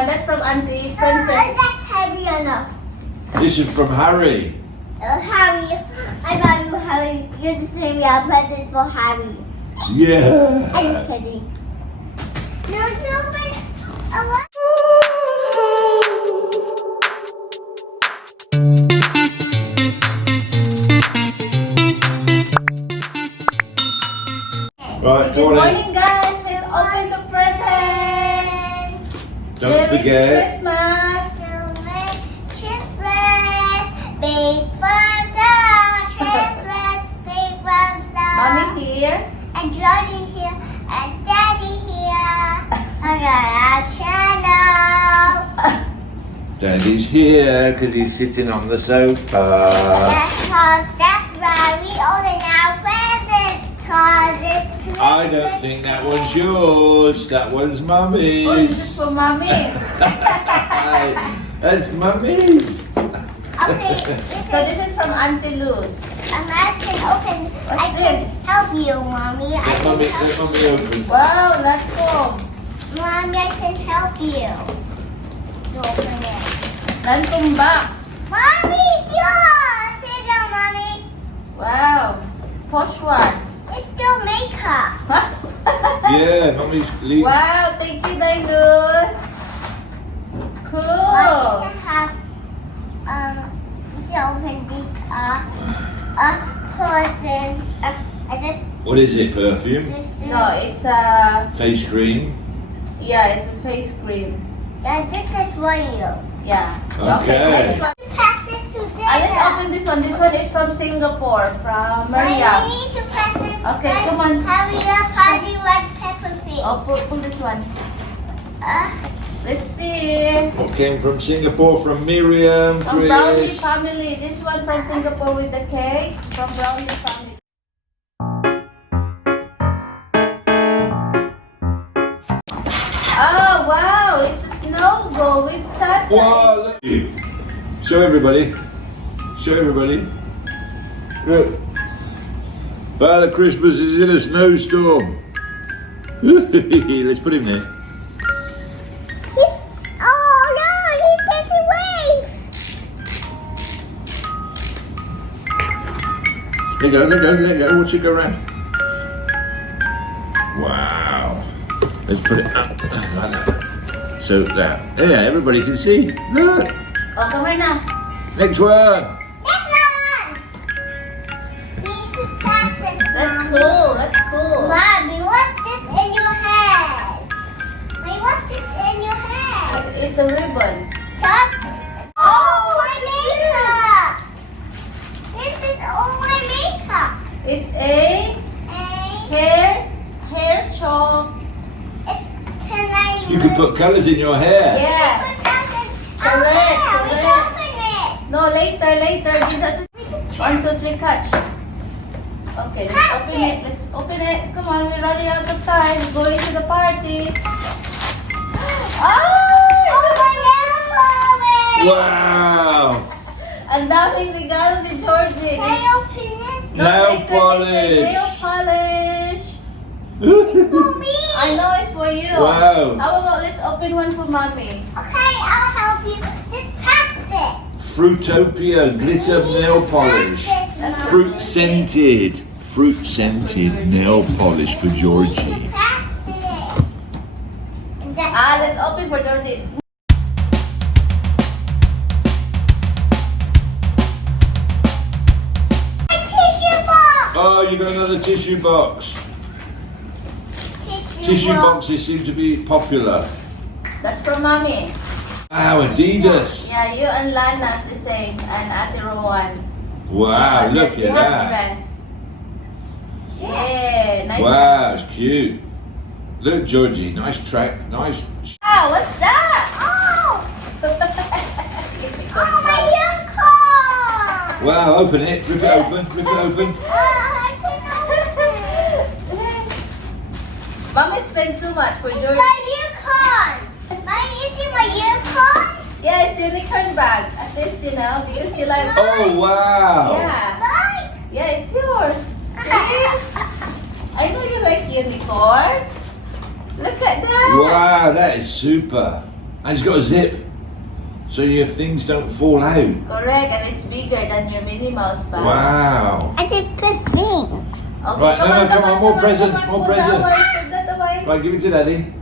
one. That's from Auntie Princess. That's heavy enough. This is from Harry. Harry, I love you, Harry. You're just giving me a present for Harry. Yeah. I'm just kidding. No, it's open. Right, Good morning, guys. Let's open the presents. Don't Merry forget. Christmas. Christmas, big thumbs up. Christmas, big thumbs up. Mommy here. And Georgie here, and Daddy here. I got our channel. Daddy's here because he's sitting on the sofa. That's why we open our presents. Cause it's Christmas. I don't think that one's yours. That one's Mummy's. Oh, this is for Mommy. That's Mummy's. Okay. So this is from Auntie Luz. I can open. What's I this? can help you, Mommy. I Let can Mummy, help let Mummy open. Wow, Lancome. Mommy, I can help you. To open it. Lancome box. Mommy, it's yours. Sit down, Mommy. Wow. Posh one. It's still makeup. Yeah, Mummy's leaving. Wow, thank you, Dinus. Cool. Mommy can have to open these present. I just What is it? Perfume? No, it's a Face cream? it's a face cream. this is for you. Yeah. Okay. Next one. Pass it to Let's Dada. open this one. This one is from Singapore, from We Maria. need to press it. Okay, come on. Hurry up, Harry, like pepper pig. Oh, pull this one. Uh, Let's see. What came from Singapore from Miriam, From Brownie Chris? family. This one from Singapore with the cake. From Brownie family. Oh wow! It's a snow globe with Santa. Wow, look. Show everybody. Show everybody. Look. Father Christmas is in a snowstorm. Let's put him there. oh no, he's getting away. Let go, let go, let go. Watch it go around. Wow. Let's put it up like that. So that. Yeah, everybody can see. Look. Oh, come here now. Next one. Next one. We need to pass it. That's cool. That's cool. Mommy, what's this in your head? Mommy, what's this in your head? It's a ribbon. Just oh, my makeup. This is all my makeup. It's a hair chalk. It's tonight. You can put colours in your hair. Yeah. Correct, correct. No, later. Give that to 1, 2, 3, catch. Okay, let's open it. Let's open it. Come on, we're running out of time. We're going to the party. Wow. Ang daming regalo ni Georgie. Nail polish. Nail polish. For me. I know it's for you. Wow. How about let's open one for Mommy? Okay, I'll help you. Just pass it. Fruitopia glitter nail polish. Fruit scented nail polish for Georgie. Pass it. Let's open for Georgie. Tissue box. Oh, you got another tissue box. Tissue boxes seem to be popular. That's from Mommy. Wow, Adidas. Yeah, you and Lana the same, and Ate Rowan. Wow, But look they at have that. dress. Yeah, nice. Wow, it's cute. Look, Georgie, nice track, nice. Wow, what's that? Oh, oh my unicorn. Wow, open it, rip it open, rip it open. I can open it. Mommy spent too much for It's Georgie. my unicorn. Is it my unicorn? Yeah, it's unicorn bag. At least, you know, because you like. Oh, wow. Yeah. Mine? Yeah, it's yours. See? I know you like unicorn. Look at that. Wow, that is super. And it's got a zip, so your things don't fall out. Correct, and it's bigger than your Minnie Mouse bag. Wow. I did put things. Okay, Right, come on, more presents, more Put that presents. away, put that away. Right, give it to Daddy.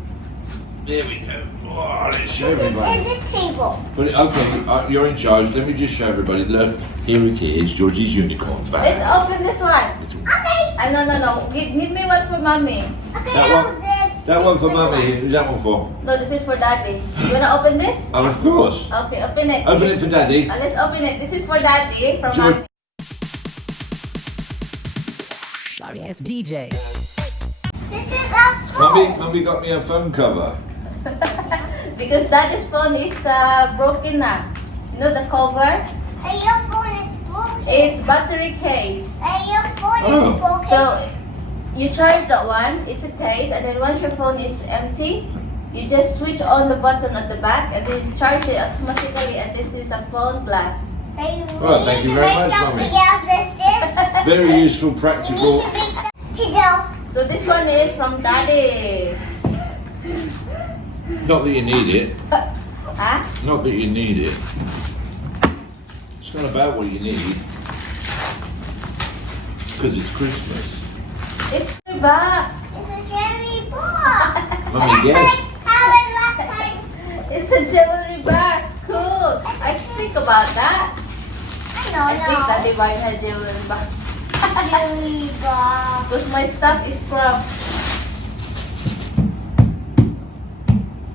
There we go. Oh, let's show This is in everybody. this table. But okay, you're in charge. Let me just show everybody. Look, here it is, Georgie's unicorn Let's bag. open this one. Okay. No. Give me one for mommy. Okay, That now one- this. That one for this Mummy. Who's that one for? No, this is for daddy. You wanna open this? Oh, of course. Okay, open it. Open it for Daddy. Let's open it. This is for daddy from George- mommy. Sorry, it's DJ. This is a phone. Mummy got me a phone cover. Because daddy's phone is broken now. You know the cover? And your phone is broken. It's battery case. And your phone Oh. is broken. So you charge that one, it's a case, and then once your phone is empty, you just switch on the button at the back and then charge it automatically, and this is a phone glass. They Well, thank you very make much, something Mummy. else with this. Very useful, We need practical. to make some. Here, So this one is from daddy. Not that you need it. Huh? Not that you need it. It's not about what you need. Because it's Christmas. It's the box. it's a Jerry book. Mummy, guess. How it last time. It's a jewelry box. Cool. I think about that. I I think don't know. daddy buying a jewelry box. Jerry book. Because my stuff is from.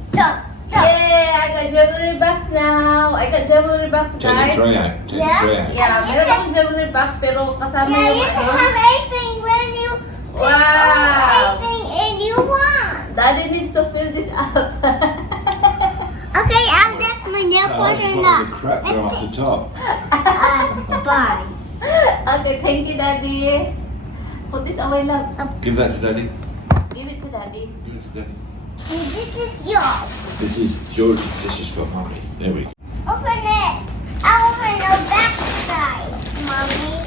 Stop. Yay! I got jewelry box now. I got jewelry box, Take the guys. tray out. Take the Yeah? tray out. Yeah, You meron can- akong jewelry box pero kasama Yeah, yung you can ano. have anything when you Wow. anything and you want. Daddy needs to fill this up. Okay, that's my nail Oh, portion that's now. the crap going off the top. Bye. Okay, thank you, Daddy. Put this away, love. Give that to Daddy. Give it to Daddy. Give it to Daddy. This is yours. This is George. This is for Mummy. There we go. Open it. I'll open the back side, Mommy.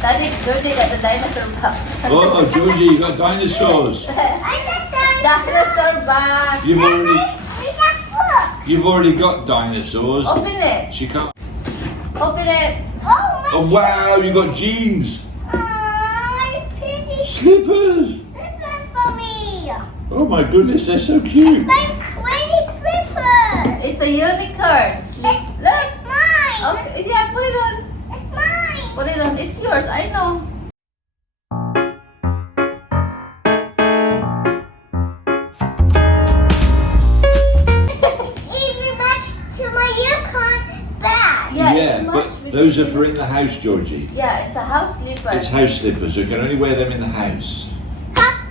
Daddy, Georgie got the dinosaur box. Oh, Georgie, you got dinosaurs. I got that. Dinosaur box. You've already, We got book. you've already got dinosaurs. Open it. She can't. Open it. Oh, my Oh wow, you got jeans, my pretty slippers. slippers for me. Oh my goodness, they're so cute. My pretty slippers. It's a unicorn. It's Look. mine. Okay, yeah, put it on. It's mine. Put it on. It's yours. I know. It's even matched to my unicorn bag. Yeah, Yeah, it's but matched with those the are for in the house, Georgie. Yeah, it's a house slipper. It's house slippers. You can only wear them in the house. Ha.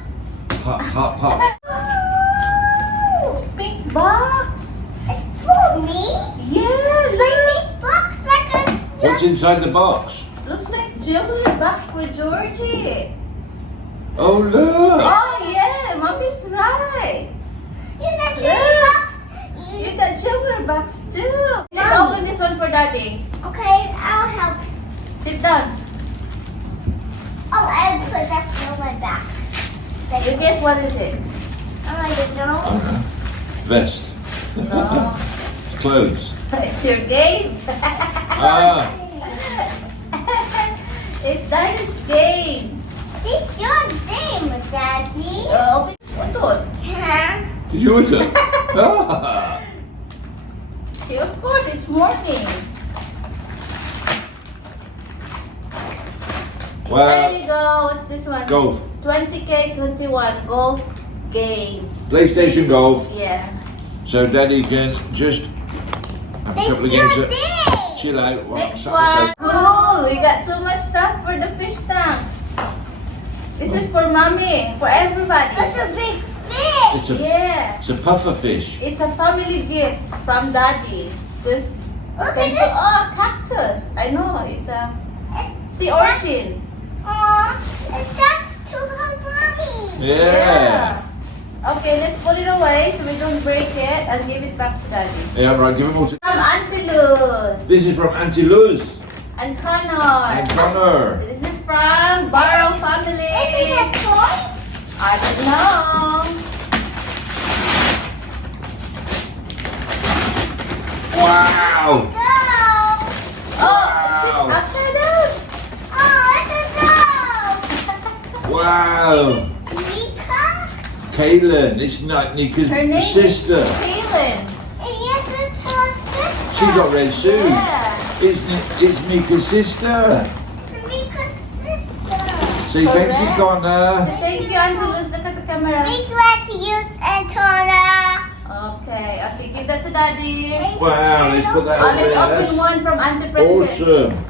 Hop, hop, hop. It's pink box. It's for me. Yeah, My look. big box like a What's inside the box? Looks like jewelry box for Georgie. Oh look! Oh yeah, mommy's right. You got jewelry box. You got jewelry box too. Let's open this one for daddy. Okay, I'll help. Sit down. Oh, I'll put that still on my back. You guess what is it? I don't know. Oh no. Vest. No. Clothes. It's your game. Ah, It's daddy's game. It's your name, Daddy. Open ito. Huh? did you order? Ah. See, of course, it's morning. There Wow. you go. What's this one? Golf. 20K 21 golf game. PlayStation Golf. Yeah. So Daddy can just have a couple of It's games. your of- day. Chill out. Well, Next something to one. Cool. We got too much stuff for the fish tank. This is for mommy, for everybody. That's a big fish. It's a, Yeah. it's a puffer fish. It's a family gift from daddy. Just Look can at put, this. oh, cactus. I know. It's a It's sea urchin. It's got to her mommy. Yeah. Okay, let's put it away so we don't break it and give it back to daddy. Yeah, right. Give them all to. From Auntie Luz This is from Auntie Luz and Connor. and So Connor. this is from Barrow family. Is it a toy? I don't know. Wow! Oh, she's upside down. Wow! Nika? Kaylin, it's not Nika's Her name sister. is Kaylin. Yes, it's her sister. She got red shoes. Yeah. It's Mika's sister. It's Mika's sister. Say thank you, Correct. Connor. So thank you, Auntie Luz. Look at the camera. Be glad to use Antona. Okay, give that to Daddy. Wow, let's put that Oh, over let's there. open That's one from Auntie Princess. awesome.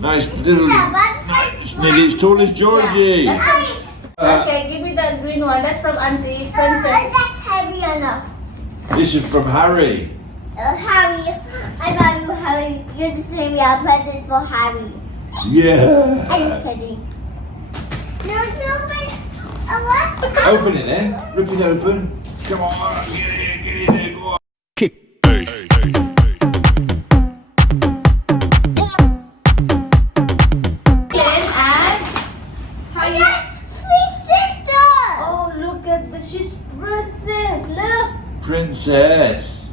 Nice little. It's nearly as tall as Georgie. Yeah, okay, give me that green one. That's from Auntie Princess. That's heavy enough. This is from Harry. Harry, I got you, Harry. You're just giving me a present for Harry. Yeah. I'm just kidding. No, it's open. What's Open it then. Rip it open. Come on. Get in there. Go on. And I got three sisters. oh, look at the she's princess. Look, Princess.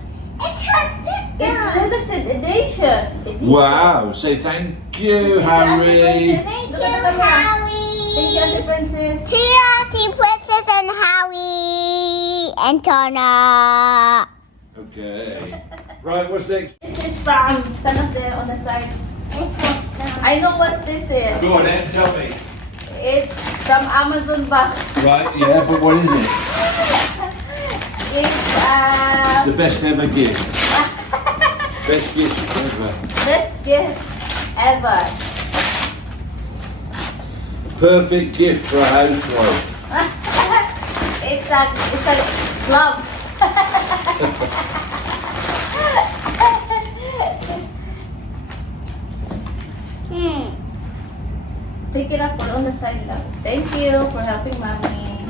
It's her sister. it's limited edition. Wow. Say thank you, Harry. Thank Look you, at the camera. Harry. Thank you, Auntie Princess. Tea Princess and Harry and Tona. Okay. Right, what's next? This is from stand up there on the side. I know what this is. Go on then, tell me. It's from Amazon box. Right, yeah, but what is it? It's It's the best ever gift. Best gift ever. best gift ever. Perfect gift for a housewife. It's a gloves. Pick it up, put on the side lang. Thank you for helping mommy.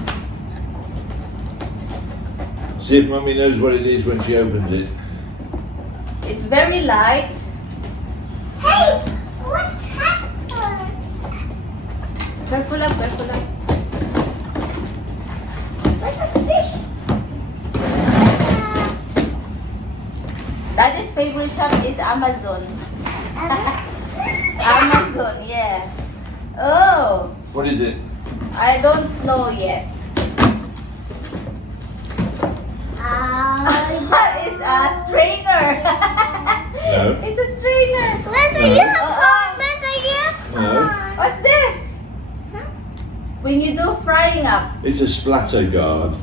See if Mummy knows what it is when she opens it. It's very light. Hey, what's happening? Careful up, careful up. What's a fish? Daddy's favorite shop is Amazon. Amazon, yeah. Oh, What is it? I don't know yet. That is a strainer. No. It's a strainer. Listen, you have corn, listen, you. No. What's this? When you do frying up. It's a splatter guard.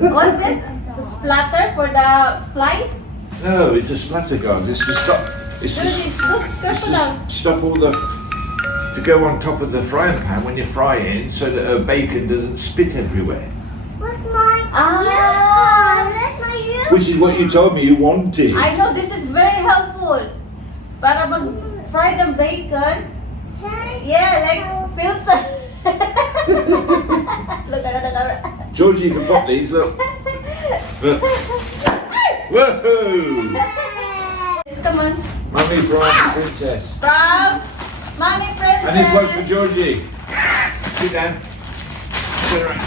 What's this? The splatter for the flies? No, it's a splatter guard. It's to stop. It's to, Look, it's careful to now. stop all the. To go on top of the frying pan when you're frying, so that her bacon doesn't spit everywhere. What's my Ah. That's my you. Which is what you told me you wanted. I know this is very helpful. Para mag-fry the bacon. Yeah, like filter. Look at the camera. Georgie, you can pop these. Look. Look. Woohoo! Yes, come on. Mummy from Princess. From Mommy Princess. And this one's for Georgie. Sit down. Turn around.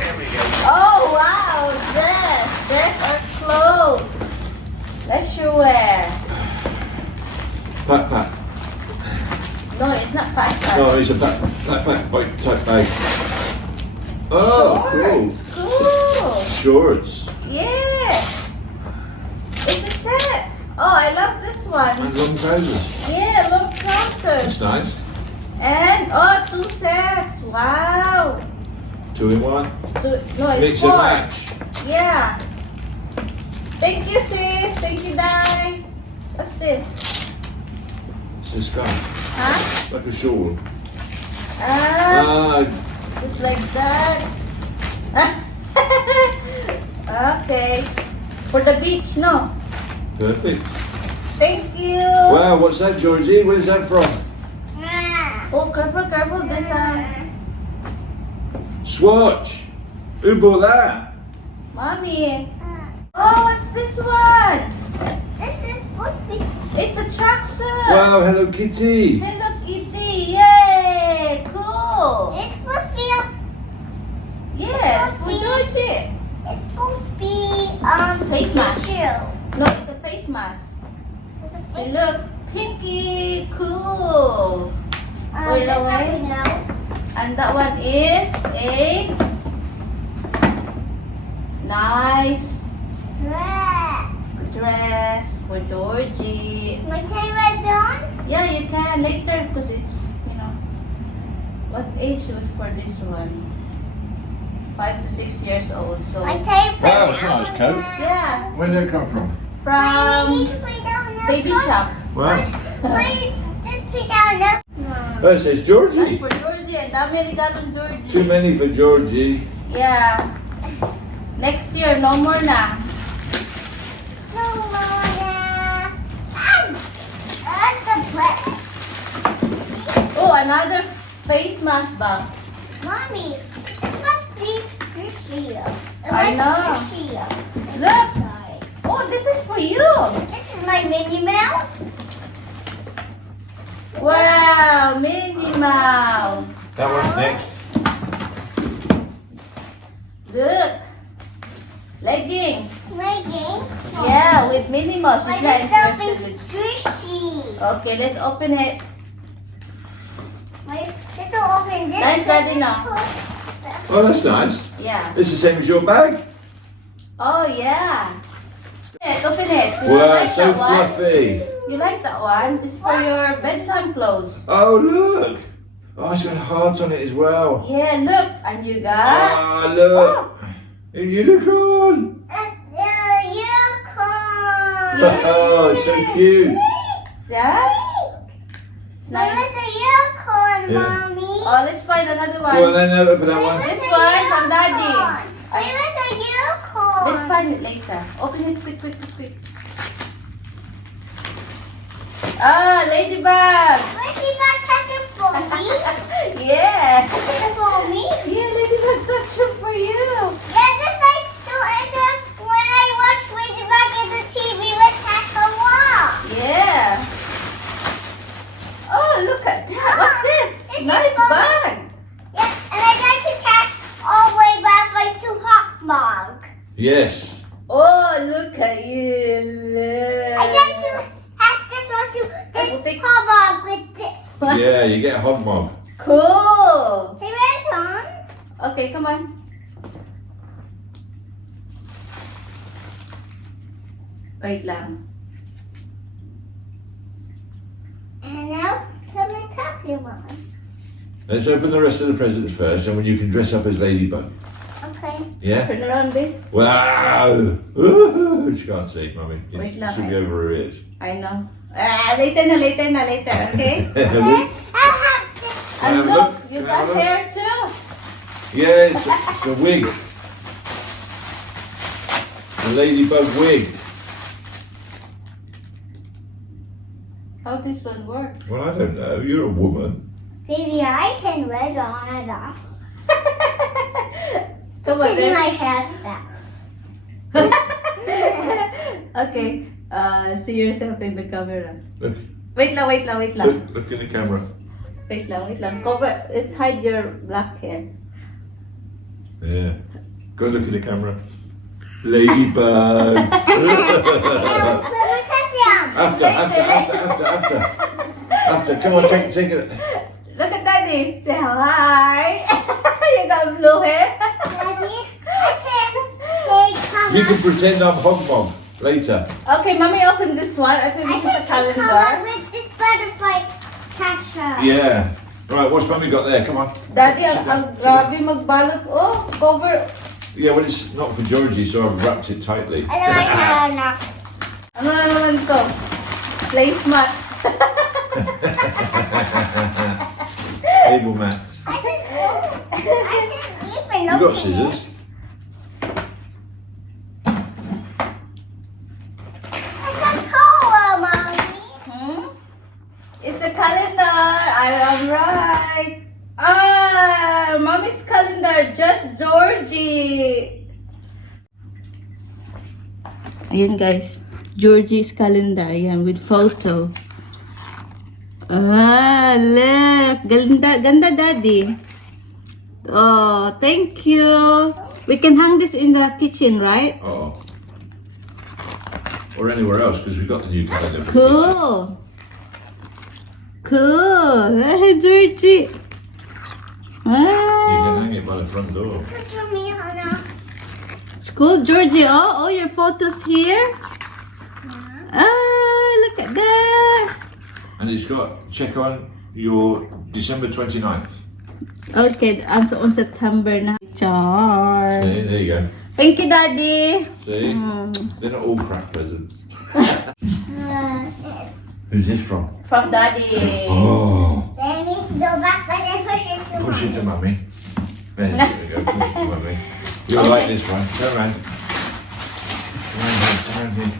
There we go. Oh wow, dress or clothes. Let's show wear. Backpack. No, it's not backpack. No, it's a backpack type bag. Oh, Shorts. Cool. Shorts. Yeah. It's a set. Oh, I love this one. And long trousers. Yeah, long That's trousers. nice. And oh, 2 sets. Wow. 2 in 1. So no, it's Mix 4. and match. Yeah. Thank you, sis. Thank you, Dai. What's this? It's a scarf. Huh? Like a shawl. Ah, Ah, just like that. Okay. For the beach, no? perfect. Thank you. Wow, what's that, Georgie? Where's that from? Oh, careful, careful. There's a Swatch. Who bought that? mommy. Oh, what's this one? This is supposed to be. It's a tracksuit. Wow, Hello Kitty. Hello Kitty. Yay. Cool. It's supposed to be a. Yes, for Georgie. It's supposed to be Face mask. tissue. No, it's a face mask. See, look, pinky, cool. Wait, There's away. something else. And that one is a nice dress for Georgie. My favorite on? Yeah, you can later because it's, you know, what age was for this one? 5 to 6 years old. So My favorite. Wow, it's a nice coat. yeah, Where did it come from? We need from to put down this baby one. shop. Wow. Wait, just put down this one. Oh, it says That's Georgie. for Georgie and dami regalo Georgie. Too many for Georgie. Yeah. Next year, no more na. No, Mona. That's the plate. Oh, another face mask box. Mommy, this must be squishy. I know. Look. Oh, this is for you. This is my Minnie Mouse. Wow, Minnie Mouse. That one's next. Look. Leggings. Leggings. Yeah, with Minnie Mouse. She's not But it's interested something with. squishy. Okay, let's open it. Wait, this will open this. Nice, Daddy, no? Oh, that's nice. Yeah. It's the same as your bag. Oh, yeah. Open it. You Wow, like so that one? fluffy. You like that one? It's for your bedtime clothes. Oh, look. Oh, it's got hearts on it as well. Yeah, look. And you got... Ah, look. You look on. That's the unicorn. Oh, so cute. Yeah? It's Where's nice. the unicorn, Yeah. Mommy? Oh, let's find another one. Well, then open that one. This one from Daddy. Where's the unicorn? Let's find it later. Open it quick, quick, quick, quick. Ah, ladybug. Where's the costume for me? Yeah. For me? Yeah, ladybug costume for you. Yeah, just like so when I watch Ladybug in the TV with Takawal. Yeah. Oh, look at that. What's this? This is Nice for me. bag. Yeah, and I like to catch all the way back face to Hot Mug. Yes. Oh, look at you. I like to have this one to this Hot Mug with this. Yeah, you get a hot mug. Cool. See where it's on? Okay, come on. Wait lang. And now put my costume on. Let's open the rest of the presents first, and when you can dress up as Ladybug. Okay. Yeah? Turn around, babe. Wow! Ooh, she can't see, Mummy. Wait lang, She'll be eh. over her ears. I know. Later, okay? Okay. I'll have this. And Can I have a look, look? you Can I got have a look? hair too. Yeah, it's a wig. The Ladybug wig. How this one works? Well, I don't know. You're a woman. Baby, I can red on it off. Come on, Give me babe. my hairstyles. Okay. See yourself in the camera. Look, Wait lang. look in the camera. Wait lang. Cover. Let's hide your black hair. Yeah. Go look in the camera. Ladybug. Put my costume. After. Come on, take it. Look at Daddy. Say hi. You got blue hair. Daddy, I can take You color. can pretend I'm Hogmog later. Okay, Mommy, open this one. I think I this is a can take color calendar. with this butterfly catcher. Yeah. Right, what's Mummy got there? Come on. Daddy, Sit down. ang grabe magbalot. Oh, cover. Yeah, well, it's not for Georgie, so I've wrapped it tightly. And then I can knock. Ano na naman to? Placemat. Table mats. I can even You got scissors? It's a taller, Mommy. It's a calendar. I am right. Mommy's calendar. Just Georgie. Ayan guys. Georgie's calendar. Ayan, with photo. Look. Ganda, Daddy. Oh, thank you. We can hang this in the kitchen, right? Oh. or anywhere else because we've got the new calendar. for the Cool. Cool. Hey, Georgie. kitchen. You Ah. can hang it by the front door. What's for me, Hannah? It's cool, Georgie. Oh, all your photos here. Ah, look at that. And it's got, check on your December 29th. Okay, I'm so on September na. Char. See, there you go. Thank you, Daddy. See? They're not all crap presents. Who's this from? From Daddy. Oh. Then we need to go back and then push it to Push it to Mom. mummy. There we go, push it to mummy. You'll like this one. Turn around. Turn around here.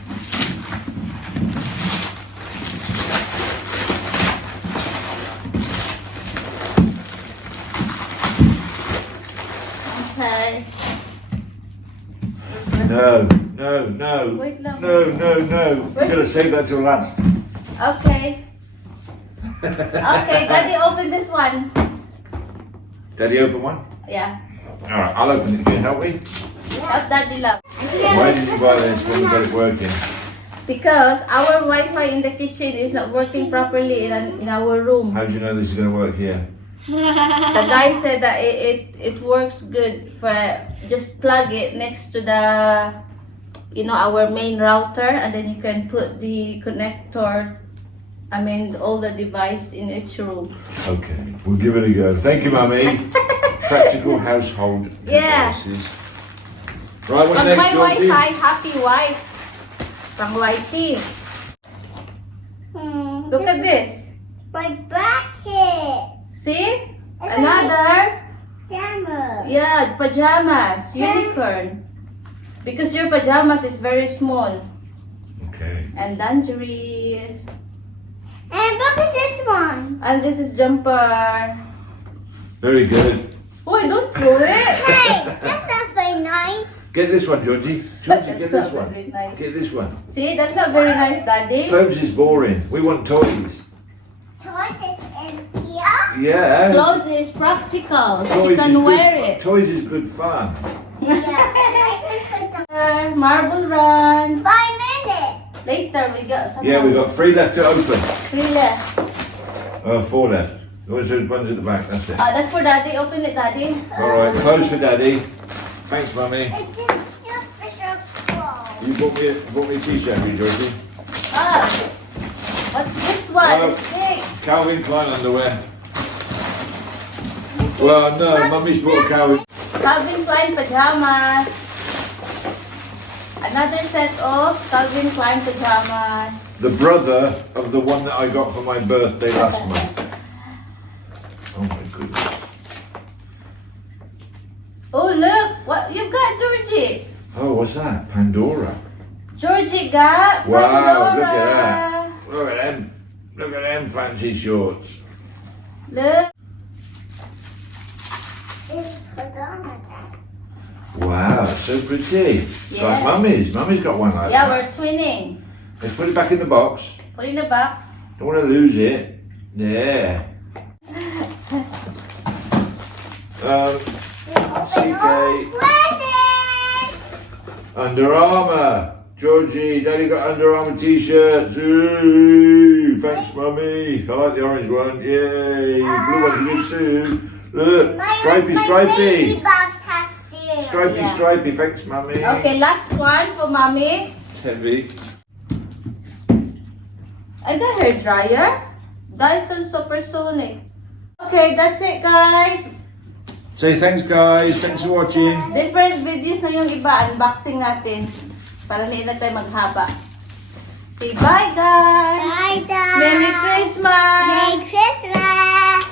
Okay. No. Wait lang. No. We're gonna save that till last. Okay. Okay, Daddy, open this one. Daddy, open one. Yeah. Alright, I'll open it again, help me? Help Daddy love. Why did you buy this when you got it working? Because our Wi-Fi in the kitchen is not working properly in our room. How do you know this is gonna work here? The guy said that it works good for just plug it next to the our main router, and then you can put the connector, all the device in each room. Okay, we'll give it a go. Thank you, Mummy. Practical household Yeah. devices. Right, what's On next, my Georgie? Wi-Fi, happy wife from Whitey. Look at this. My bracket. See? Another. Jammer. Yeah, pajamas. Unicorn. Because your pajamas is very small. Okay. And dungarees. And look at this one. And this is jumper. Very good. Oh, don't throw it. Hey, that's not very nice. Get this one, Georgie. Georgie, That's get not this one. very nice. Get this one. See, that's not very nice, Daddy. Clothes is boring. We want toys. Toys is in here. Yeah. Clothes is practical. You Toys is can good wear fun. it. Toys is good fun. Yeah. I can put some. Marble run. 5 minutes. Later, we got some Yeah, we've got 3 left to open. 3 left. 4 left. Those are the ones at the back, that's it. That's for Daddy. Open it, Daddy. Alright, close for Daddy. Thanks, Mummy. It's just special clothes. You bought me a t-shirt for you, Georgie. Ah, what's this one? Oh. It's big. Calvin Klein underwear. Well, no, Mummy's bought Calvin. Calvin Klein pajamas. Another set of Calvin Klein pajamas. The brother of the one that I got for my birthday last month. Oh my goodness. Oh, look. What you've got, Georgie? Oh, what's that? Pandora. Georgie got Wow, Pandora. look at that. Look at them. Look at them fancy shorts. Look. It's pajamas. Wow, it's so pretty. It's Yeah. like Mummy's. Mummy's got one like Yeah, that. we're twinning. Let's put it back in the box. Put in the box. Don't want to lose it. Yeah. CK. Presents. Under Armour. Georgie, Daddy got Under Armour t-shirts. Ooh, thanks, Mummy. I like the orange one. Yay. Blue one's good too. Look, stripy, My stripy. baby box has to. Stripy, Yeah. stripy. Thanks, Mummy. Okay, last one for Mommy. It's heavy. I got hair dryer. Dyson Supersonic. Okay, that's it, guys. Say thanks, guys. Thanks for watching. Different videos na yung iba. Unboxing natin. Para hindi na tayo maghaba. Say bye, guys. Bye, Dad. Merry Christmas. Merry Christmas.